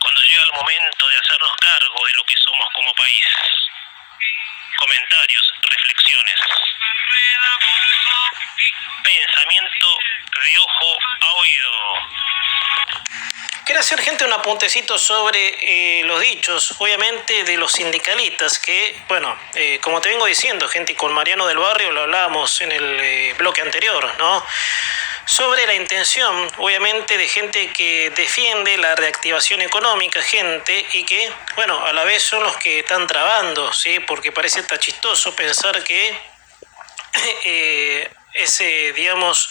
cuando llega el momento de hacernos cargo de lo que somos como país. Comentarios, reflexiones, pensamiento de ojo a oído. Quiero hacer, gente, un apuntecito sobre los dichos, obviamente, de los sindicalistas, que, bueno, como te vengo diciendo, gente, con Mariano del Barrio lo hablábamos en el bloque anterior, ¿no? Sobre la intención, obviamente, de gente que defiende la reactivación económica, gente, y que, bueno, a la vez son los que están trabando, ¿sí? Porque parece tan chistoso pensar que digamos,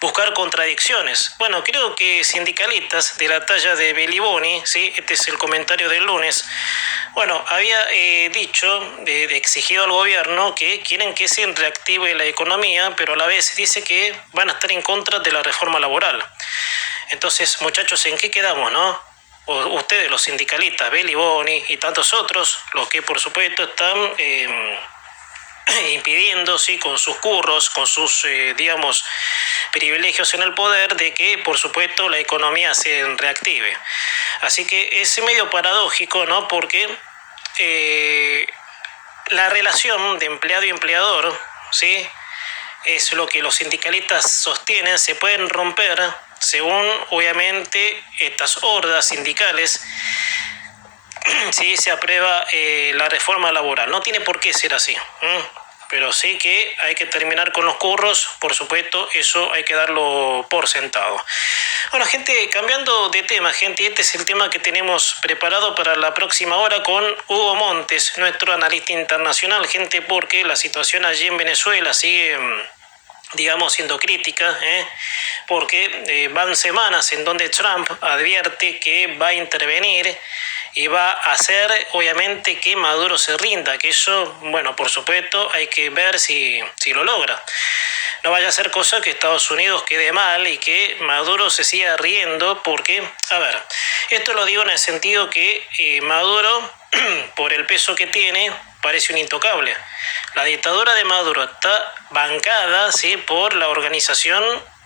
buscar contradicciones. Bueno, creo que sindicalistas de la talla de Beliboni, ¿sí? Este es el comentario del lunes, bueno, había exigido al gobierno que quieren que se reactive la economía, pero a la vez dice que van a estar en contra de la reforma laboral. Entonces, muchachos, ¿en qué quedamos, no? Ustedes, los sindicalistas, Beliboni y tantos otros, los que por supuesto están impidiendo, sí, con sus curros, con sus, digamos, privilegios en el poder, de que, por supuesto, la economía se reactive. Así que es medio paradójico, ¿no? Porque la relación de empleado y empleador, ¿sí? Es lo que los sindicalistas sostienen, se pueden romper según, obviamente, estas hordas sindicales, si se aprueba la reforma laboral. No tiene por qué ser así, pero sí que hay que terminar con los curros, por supuesto, eso hay que darlo por sentado. Bueno, gente, cambiando de tema, gente, este es el tema que tenemos preparado para la próxima hora con Hugo Montes, nuestro analista internacional, gente, porque la situación allí en Venezuela sigue, digamos, siendo crítica, porque van semanas en donde Trump advierte que va a intervenir y va a hacer, obviamente, que Maduro se rinda, que eso, bueno, por supuesto, hay que ver si lo logra. No vaya a ser cosa que Estados Unidos quede mal y que Maduro se siga riendo, porque, a ver, esto lo digo en el sentido que Maduro, por el peso que tiene, parece un intocable. La dictadura de Maduro está bancada, ¿sí?, por la organización,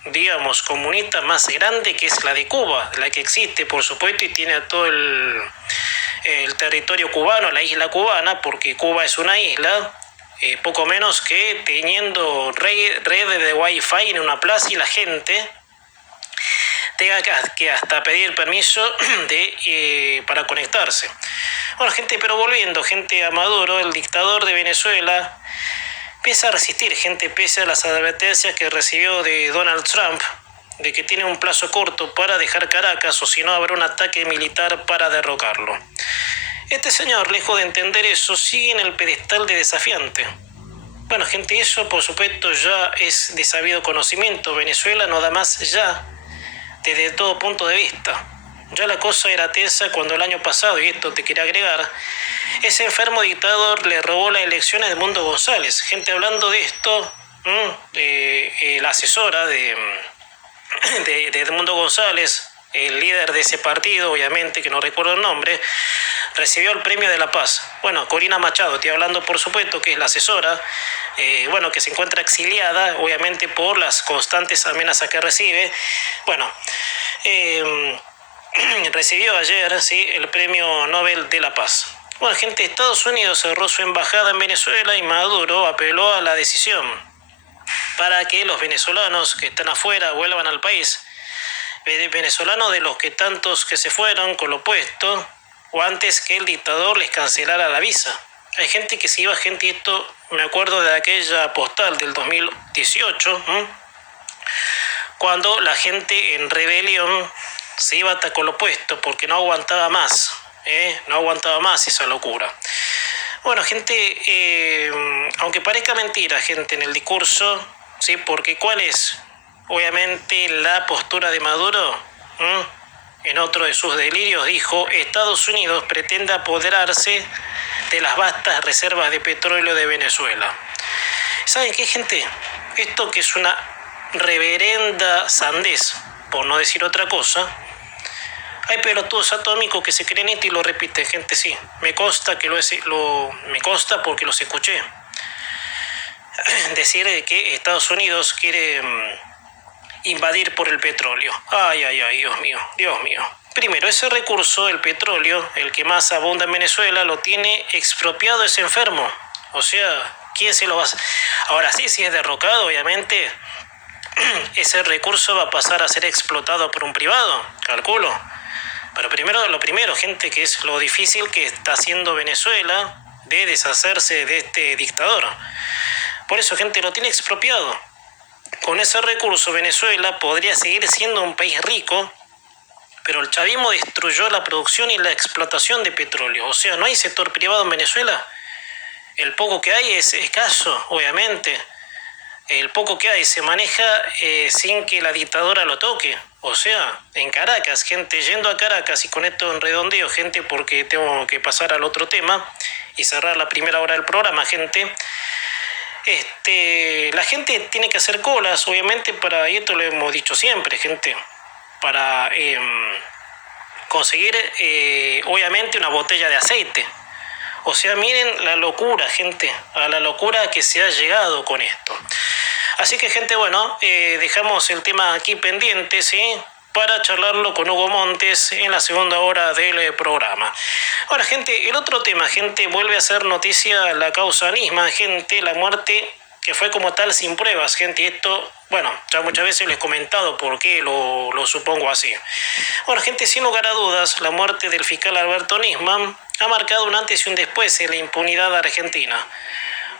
digamos, comunista más grande, que es la de Cuba, la que existe, por supuesto, y tiene a todo el territorio cubano, la isla cubana, porque Cuba es una isla, poco menos que teniendo red de wifi en una plaza y la gente tenga que hasta pedir permiso para conectarse. Bueno, gente, pero volviendo, gente, a Maduro, el dictador de Venezuela, empieza a resistir, gente, pese a las advertencias que recibió de Donald Trump, de que tiene un plazo corto para dejar Caracas, o si no habrá un ataque militar para derrocarlo. Este señor, lejos de entender eso, sigue en el pedestal de desafiante. Bueno, gente, eso por supuesto ya es de sabido conocimiento. Venezuela no da más ya, desde todo punto de vista. Ya la cosa era tensa cuando el año pasado, y esto te quería agregar, ese enfermo dictador le robó las elecciones de Edmundo González. Gente, hablando de esto, la asesora de Edmundo González, el líder de ese partido, obviamente, que no recuerdo el nombre, recibió el premio de la paz. Bueno, Corina Machado, estoy hablando, por supuesto, que es la asesora, bueno, que se encuentra exiliada, obviamente, por las constantes amenazas que recibe. Bueno, recibió ayer, ¿sí?, el premio Nobel de la Paz. Bueno, gente, Estados Unidos cerró su embajada en Venezuela y Maduro apeló a la decisión para que los venezolanos que están afuera vuelvan al país. Venezolanos de los que tantos que se fueron con lo puesto, o antes que el dictador les cancelara la visa. Hay gente que se iba, gente, y esto me acuerdo de aquella postal del 2018, cuando la gente en rebelión se iba hasta con lo puesto porque no aguantaba más, no aguantaba más esa locura. Bueno, gente, aunque parezca mentira, gente, en el discurso, ¿sí?, porque ¿cuál es, obviamente, la postura de Maduro? En otro de sus delirios dijo: Estados Unidos pretende apoderarse de las vastas reservas de petróleo de Venezuela. ¿Saben qué, gente? Esto, que es una reverenda sandez, por no decir otra cosa. Hay pelotudos atómicos que se creen esto y lo repiten, gente, sí. Me consta me consta porque los escuché decir que Estados Unidos quiere invadir por el petróleo. Ay, ay, ay, Dios mío, Dios mío. Primero, ese recurso, el petróleo, el que más abunda en Venezuela, lo tiene expropiado ese enfermo. O sea, ¿quién se lo va a hacer? Ahora sí, si es derrocado, obviamente, ese recurso va a pasar a ser explotado por un privado, calculo. Pero lo primero, gente, que es lo difícil que está haciendo Venezuela de deshacerse de este dictador. Por eso, gente, lo tiene expropiado. Con ese recurso, Venezuela podría seguir siendo un país rico, pero el chavismo destruyó la producción y la explotación de petróleo. O sea, no hay sector privado en Venezuela. El poco que hay es escaso, obviamente. El poco que hay se maneja sin que la dictadura lo toque. O sea, en Caracas, gente, yendo a Caracas, y con esto en redondeo, gente, porque tengo que pasar al otro tema y cerrar la primera hora del programa, gente. La gente tiene que hacer colas, obviamente, y esto lo hemos dicho siempre, gente, para conseguir, obviamente, una botella de aceite. O sea, miren la locura, gente, a la locura que se ha llegado con esto. Así que, gente, bueno, dejamos el tema aquí pendiente, ¿sí?, para charlarlo con Hugo Montes en la segunda hora del programa. Ahora, gente, el otro tema, gente, vuelve a ser noticia la causa Nisman, gente, la muerte que fue como tal sin pruebas, gente, y esto, bueno, ya muchas veces les he comentado por qué lo supongo así. Bueno, gente, sin lugar a dudas, la muerte del fiscal Alberto Nisman ha marcado un antes y un después en la impunidad argentina.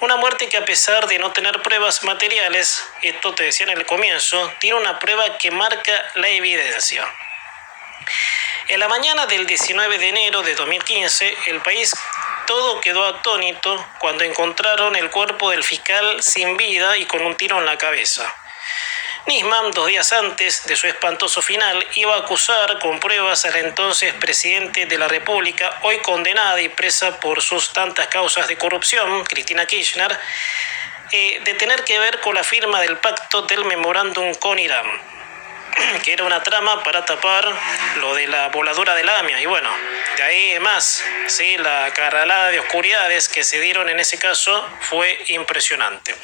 Una muerte que, a pesar de no tener pruebas materiales, esto te decía en el comienzo, tiene una prueba que marca la evidencia. En la mañana del 19 de enero de 2015, el país todo quedó atónito cuando encontraron el cuerpo del fiscal sin vida y con un tiro en la cabeza. Nisman, 2 días antes de su espantoso final, iba a acusar con pruebas al entonces presidente de la República, hoy condenada y presa por sus tantas causas de corrupción, Cristina Kirchner, de tener que ver con la firma del pacto del memorándum con Irán, que era una trama para tapar lo de la voladura de la AMIA. Y bueno, de ahí más, ¿sí?, la carralada de oscuridades que se dieron en ese caso fue impresionante.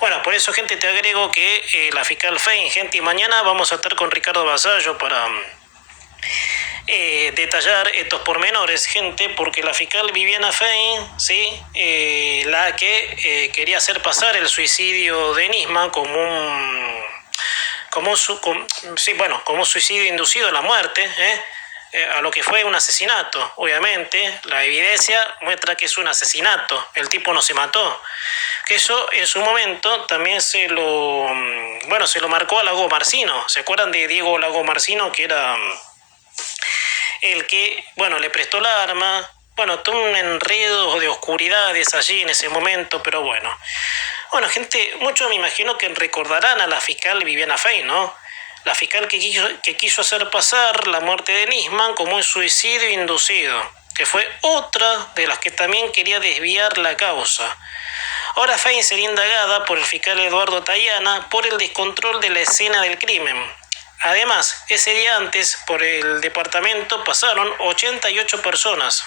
Bueno, por eso, gente, te agrego que la fiscal Fein, gente, y mañana vamos a estar con Ricardo Vasallo para detallar estos pormenores, gente, porque la fiscal Viviana Fein, ¿sí?, la que quería hacer pasar el suicidio de Nisman como un suicidio inducido a la muerte, a lo que fue un asesinato. Obviamente, la evidencia muestra que es un asesinato, el tipo no se mató. Que eso en su momento también se lo marcó a Lago Marcino. ¿Se acuerdan de Diego Lago Marcino, que era el que, le prestó la arma? Bueno, todo un enredo de oscuridades allí en ese momento, pero bueno. Bueno, gente, muchos me imagino que recordarán a la fiscal Viviana Fein, ¿no? La fiscal que quiso hacer pasar la muerte de Nisman como un suicidio inducido, que fue otra de las que también quería desviar la causa. Ahora Fein sería indagada por el fiscal Eduardo Tayana por el descontrol de la escena del crimen. Además, ese día antes, por el departamento pasaron 88 personas.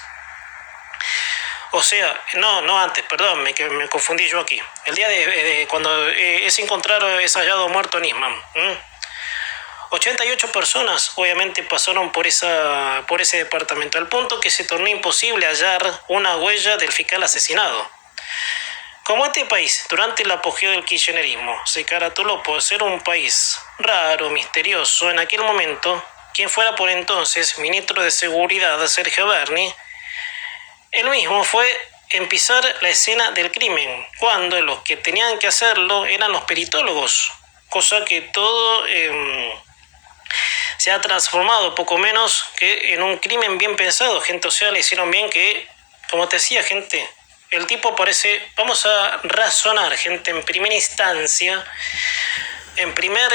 O sea, no antes, perdón, me confundí yo aquí. El día de cuando es hallado muerto Nisman. 88 personas, obviamente, pasaron por ese departamento, al punto que se tornó imposible hallar una huella del fiscal asesinado. Como este país, durante el apogeo del kirchnerismo, se caratuló por ser un país raro, misterioso, en aquel momento, quien fuera por entonces ministro de Seguridad, Sergio Berni, él mismo fue en pisar la escena del crimen, cuando los que tenían que hacerlo eran los peritólogos, cosa que todo se ha transformado poco menos que en un crimen bien pensado, gente. O sea, le hicieron bien que, como te decía, gente, el tipo parece, vamos a razonar, gente, en primera instancia, en primer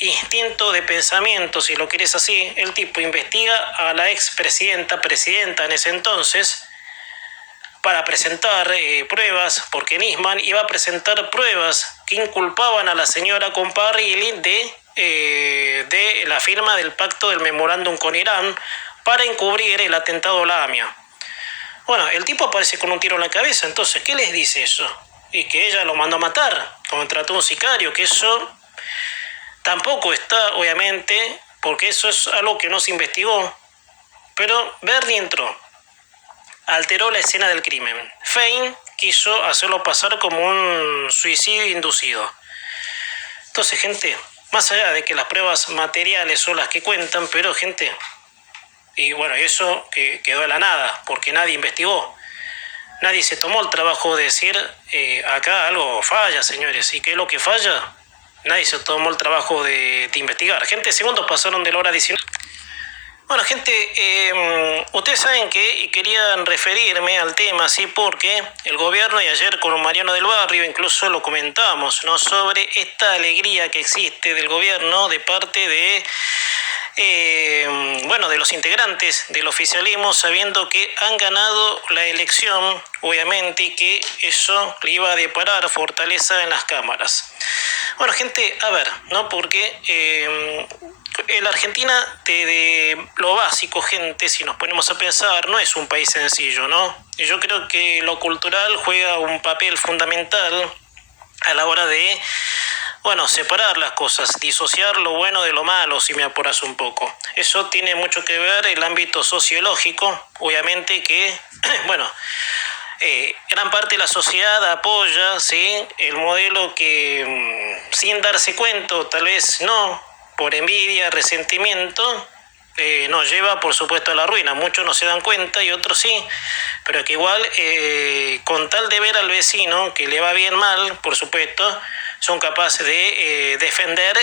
instinto de pensamiento, si lo quieres así, el tipo investiga a la presidenta en ese entonces, para presentar pruebas, porque Nisman iba a presentar pruebas que inculpaban a la señora Comparrilli de la firma del pacto del memorándum con Irán para encubrir el atentado a la AMIA. Bueno, el tipo aparece con un tiro en la cabeza. Entonces, ¿qué les dice eso? Y que ella lo mandó a matar, como trató un sicario, que eso tampoco está, obviamente, porque eso es algo que no se investigó. pero Bernie entró, alteró la escena del crimen. Fein quiso hacerlo pasar como un suicidio inducido. Entonces, gente, más allá de que las pruebas materiales son las que cuentan, pero gente, y bueno, eso que quedó a la nada, porque nadie investigó. Nadie se tomó el trabajo de decir, acá algo falla, señores. ¿Y qué es lo que falla? Nadie se tomó el trabajo de investigar. Gente, segundos pasaron de la hora 19. Bueno, gente, ustedes saben que, y querían referirme al tema, sí, porque el gobierno, y ayer con Mariano del Barrio incluso lo comentamos, ¿no?, sobre esta alegría que existe del gobierno de parte de de los integrantes del oficialismo, sabiendo que han ganado la elección, obviamente, y que eso le iba a deparar fortaleza en las cámaras. Bueno, gente, a ver, ¿no? Porque en la Argentina, de lo básico, gente, si nos ponemos a pensar, no es un país sencillo, ¿no? Y yo creo que lo cultural juega un papel fundamental a la hora de, bueno, separar las cosas, disociar lo bueno de lo malo, si me apuras un poco. Eso tiene mucho que ver el ámbito sociológico, obviamente que, bueno, gran parte de la sociedad apoya, ¿sí?, el modelo que, sin darse cuenta, tal vez no, por envidia, resentimiento, nos lleva, por supuesto, a la ruina. Muchos no se dan cuenta y otros sí, pero que igual, con tal de ver al vecino que le va bien mal, por supuesto, son capaces de defender,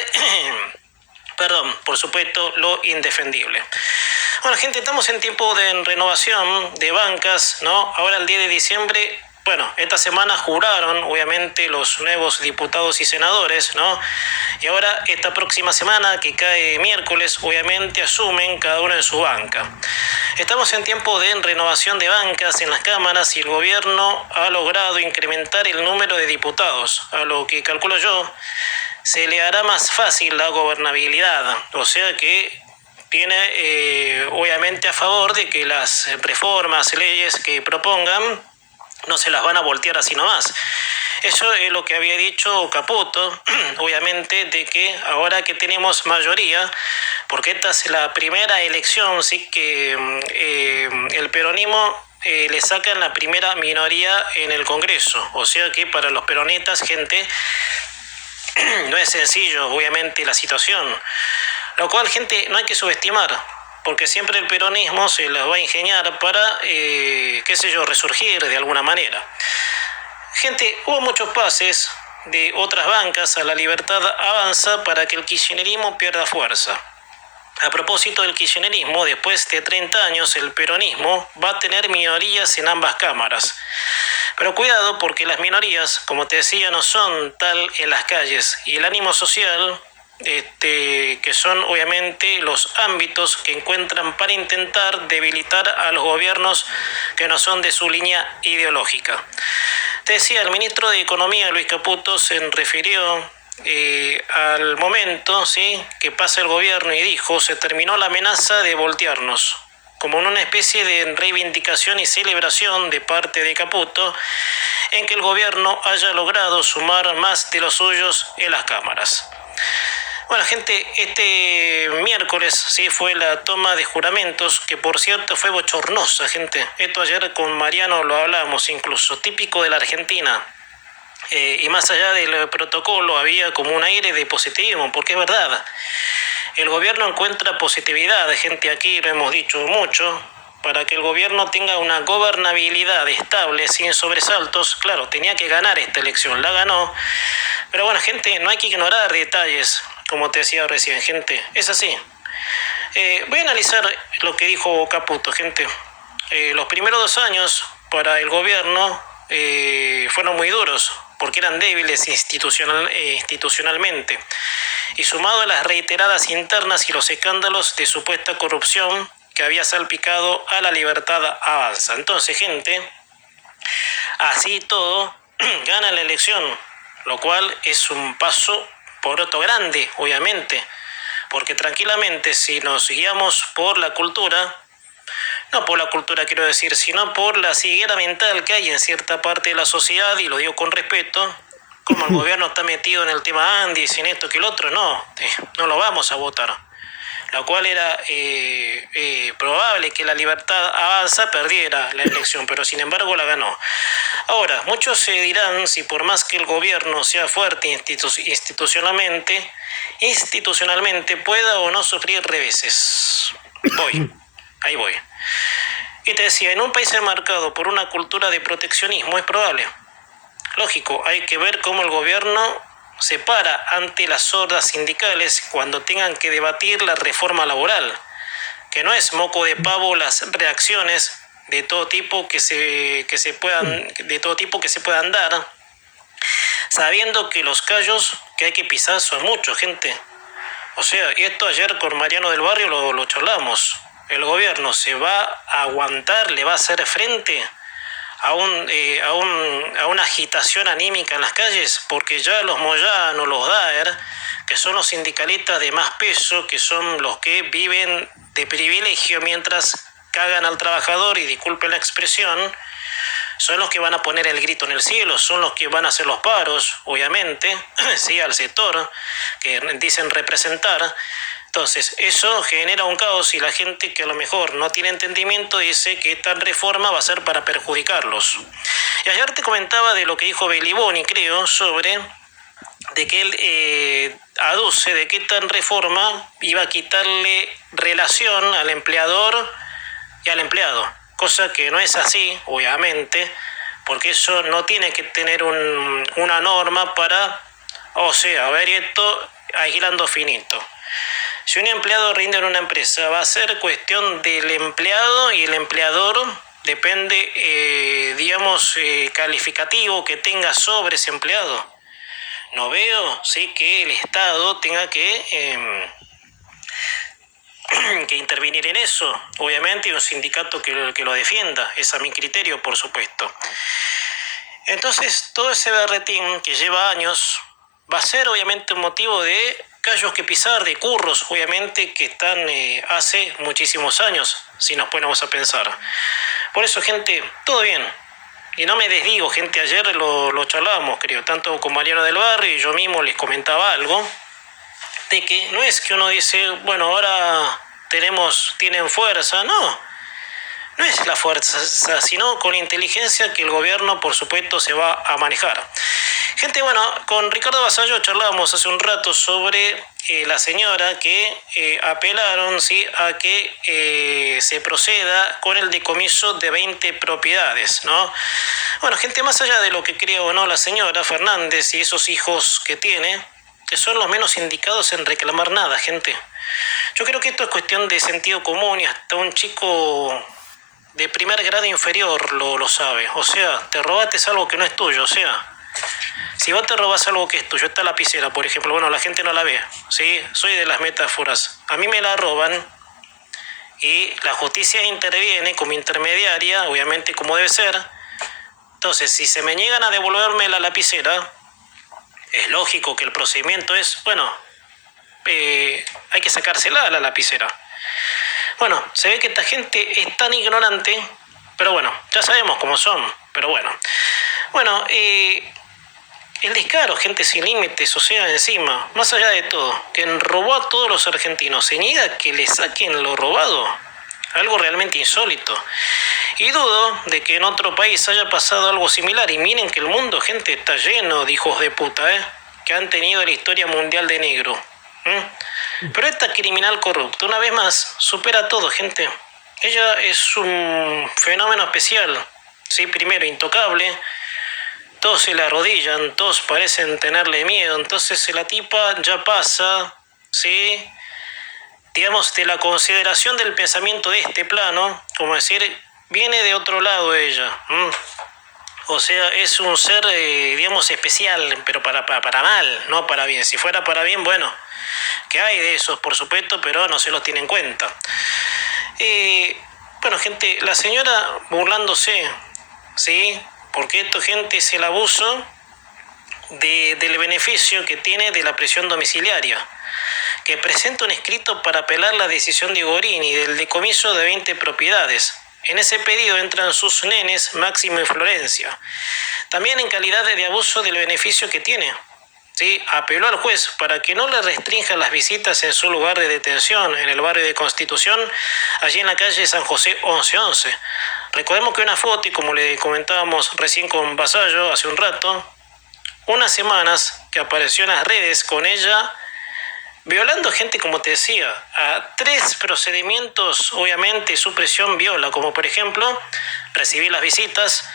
por supuesto, lo indefendible. Bueno, gente, estamos en tiempo de renovación de bancas, ¿no? Ahora el 10 de diciembre, bueno, esta semana juraron, obviamente, los nuevos diputados y senadores, ¿no? Y ahora, esta próxima semana, que cae miércoles, obviamente asumen cada uno en su banca. Estamos en tiempo de renovación de bancas en las cámaras y el gobierno ha logrado incrementar el número de diputados, a lo que calculo yo se le hará más fácil la gobernabilidad. O sea que tiene, obviamente, a favor de que las reformas, leyes que propongan no se las van a voltear así nomás. Eso es lo que había dicho Caputo, obviamente, de que ahora que tenemos mayoría, porque esta es la primera elección, sí, que el peronismo le sacan la primera minoría en el Congreso. O sea que para los peronistas, gente, no es sencillo, obviamente, la situación. Lo cual, gente, no hay que subestimar, porque siempre el peronismo se las va a ingeniar para, resurgir de alguna manera. Gente, hubo muchos pases de otras bancas a La Libertad Avanza para que el kirchnerismo pierda fuerza. A propósito del kirchnerismo, después de 30 años, el peronismo va a tener minorías en ambas cámaras. Pero cuidado, porque las minorías, como te decía, no son tal en las calles, y el ánimo social, que son obviamente los ámbitos que encuentran para intentar debilitar a los gobiernos que no son de su línea ideológica. Te decía, el ministro de Economía, Luis Caputo, se refirió al momento, ¿sí?, que pasa el gobierno y dijo: se terminó la amenaza de voltearnos, como en una especie de reivindicación y celebración de parte de Caputo en que el gobierno haya logrado sumar más de los suyos en las cámaras. Bueno, gente, este miércoles sí fue la toma de juramentos, que por cierto fue bochornosa, gente. Esto ayer con Mariano lo hablamos, incluso típico de la Argentina. Y más allá del protocolo había como un aire de positivismo, porque es verdad. El gobierno encuentra positividad, gente, aquí lo hemos dicho mucho, para que el gobierno tenga una gobernabilidad estable, sin sobresaltos. Claro, tenía que ganar esta elección, la ganó. Pero bueno, gente, no hay que ignorar detalles, como te decía recién, gente. Es así. Voy a analizar lo que dijo Caputo, gente. Los primeros 2 años para el gobierno fueron muy duros, porque eran débiles institucionalmente. Y sumado a las reiteradas internas y los escándalos de supuesta corrupción que había salpicado a La Libertad Avanza. Entonces, gente, así todo, gana la elección, lo cual es un paso por otro grande, obviamente, porque tranquilamente, si nos guiamos por la cultura, no por la cultura quiero decir, sino por la ceguera mental que hay en cierta parte de la sociedad, y lo digo con respeto, como el gobierno está metido en el tema Andes, en esto que el otro, no lo vamos a votar. la cual era probable que la Libertad Avanza perdiera la elección, pero sin embargo la ganó. Ahora, muchos se dirán si por más que el gobierno sea fuerte institucionalmente pueda o no sufrir reveses. Ahí voy. Y te decía, en un país enmarcado por una cultura de proteccionismo es probable. Lógico, hay que ver cómo el gobierno se para ante las hordas sindicales cuando tengan que debatir la reforma laboral, que no es moco de pavo las reacciones de todo tipo que se puedan dar, sabiendo que los callos que hay que pisar son muchos, gente. O sea, y esto ayer con Mariano del Barrio lo charlamos. El gobierno se va a aguantar, le va a hacer frente a una agitación anímica en las calles, porque ya los Moyano, los Daer, que son los sindicalistas de más peso, que son los que viven de privilegio mientras cagan al trabajador, y disculpen la expresión, son los que van a poner el grito en el cielo, son los que van a hacer los paros, obviamente, sí, al sector que dicen representar. Entonces, eso genera un caos y la gente que a lo mejor no tiene entendimiento dice que esta reforma va a ser para perjudicarlos. Y ayer te comentaba de lo que dijo Beliboni, creo, sobre de que él aduce de que esta reforma iba a quitarle relación al empleador y al empleado, cosa que no es así, obviamente, porque eso no tiene que tener una norma para, o sea, a ver esto, aislando finito. Si un empleado rinde en una empresa, va a ser cuestión del empleado y el empleador depende, calificativo que tenga sobre ese empleado. No veo, sí, que el Estado tenga que intervenir en eso, obviamente, y un sindicato que lo defienda, es a mi criterio, por supuesto. Entonces, todo ese berretín que lleva años va a ser obviamente un motivo de callos que pisar, de curros, obviamente, que están hace muchísimos años, si nos ponemos a pensar. Por eso, gente, todo bien. Y no me desdigo, gente, ayer lo charlábamos, creo, tanto con Mariano del Barrio, y yo mismo les comentaba algo, de que no es que uno dice, bueno, ahora tienen fuerza, no es la fuerza, sino con inteligencia que el gobierno, por supuesto, se va a manejar. Gente, bueno, con Ricardo Vasallo charlábamos hace un rato sobre la señora que apelaron, ¿sí?, a que se proceda con el decomiso de 20 propiedades, ¿no? Bueno, gente, más allá de lo que crea o no la señora Fernández y esos hijos que tiene, que son los menos indicados en reclamar nada, gente. Yo creo que esto es cuestión de sentido común y hasta un chico de primer grado inferior lo sabe. O sea, te robaste algo que no es tuyo, o sea, si vos te robás algo que es tuyo, esta lapicera, por ejemplo, bueno, la gente no la ve, ¿sí? Soy de las metáforas. A mí me la roban y la justicia interviene como intermediaria, obviamente como debe ser. Entonces, si se me niegan a devolverme la lapicera, es lógico que el procedimiento es, bueno, hay que sacársela a la lapicera. Bueno, se ve que esta gente es tan ignorante, pero bueno, ya sabemos cómo son, pero bueno. Bueno, el descaro, gente sin límites, o sea, encima, más allá de todo, quien robó a todos los argentinos, se niega a que le saquen lo robado. Algo realmente insólito. Y dudo de que en otro país haya pasado algo similar. Y miren que el mundo, gente, está lleno de hijos de puta, que han tenido la historia mundial de negro. Pero esta criminal corrupta, una vez más, supera todo, gente. Ella es un fenómeno especial. Sí, primero, intocable. Todos se le arrodillan, todos parecen tenerle miedo. Entonces la tipa ya pasa, ¿sí?, digamos, de la consideración del pensamiento de este plano, como decir, viene de otro lado ella. O sea, es un ser, digamos, especial, pero para mal, no para bien. Si fuera para bien, bueno, que hay de esos, por supuesto, pero no se los tiene en cuenta. Bueno, gente, la señora burlándose, ¿sí? Porque esto, gente, es el abuso del beneficio que tiene de la prisión domiciliaria, que presenta un escrito para apelar la decisión de Gorini del decomiso de 20 propiedades. En ese pedido entran sus nenes, Máximo y Florencia. También en calidad de abuso del beneficio que tiene. ¿sí? Apeló al juez para que no le restrinja las visitas en su lugar de detención, en el barrio de Constitución, allí en la calle San José 1111. Recordemos que una foto, y como le comentábamos recién con Vasallo hace un rato, unas semanas que apareció en las redes con ella violando gente, como te decía, a 3 procedimientos, obviamente, supresión viola, como por ejemplo, recibir las visitas,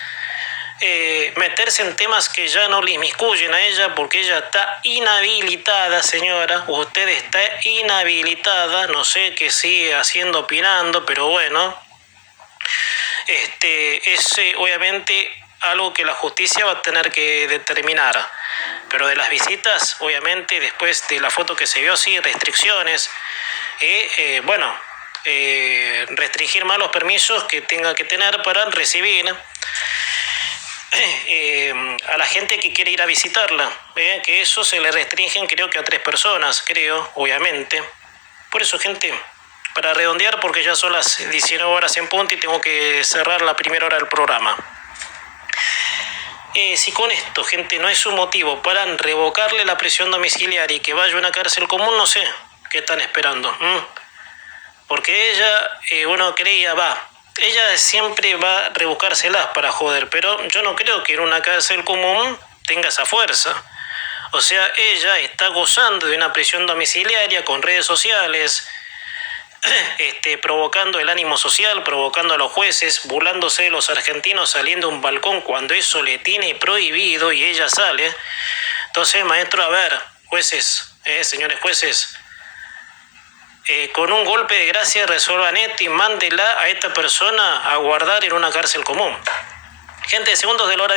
meterse en temas que ya no le inmiscuyen a ella, porque ella está inhabilitada, señora, usted está inhabilitada, no sé qué sigue haciendo, opinando, pero bueno, es obviamente algo que la justicia va a tener que determinar. Pero de las visitas, obviamente, después de la foto que se vio, sí, restricciones. Restringir más los permisos que tenga que tener para recibir a la gente que quiere ir a visitarla. Que eso se le restringen, creo que a 3 personas, creo, obviamente. Por eso, gente, para redondear, porque ya son las 19 horas en punto y tengo que cerrar la primera hora del programa. Si con esto, gente, no es un motivo para revocarle la prisión domiciliaria y que vaya a una cárcel común, no sé qué están esperando. Porque ella, uno creía, ella siempre va a rebuscárselas para joder, pero yo no creo que en una cárcel común tenga esa fuerza. O sea, ella está gozando de una prisión domiciliaria con redes sociales, provocando el ánimo social, provocando a los jueces, burlándose de los argentinos saliendo a un balcón cuando eso le tiene prohibido y ella sale. Entonces, maestro, a ver, jueces, señores jueces, con un golpe de gracia resuelvan esto y mándela a esta persona a guardar en una cárcel común. Gente, segundos de la hora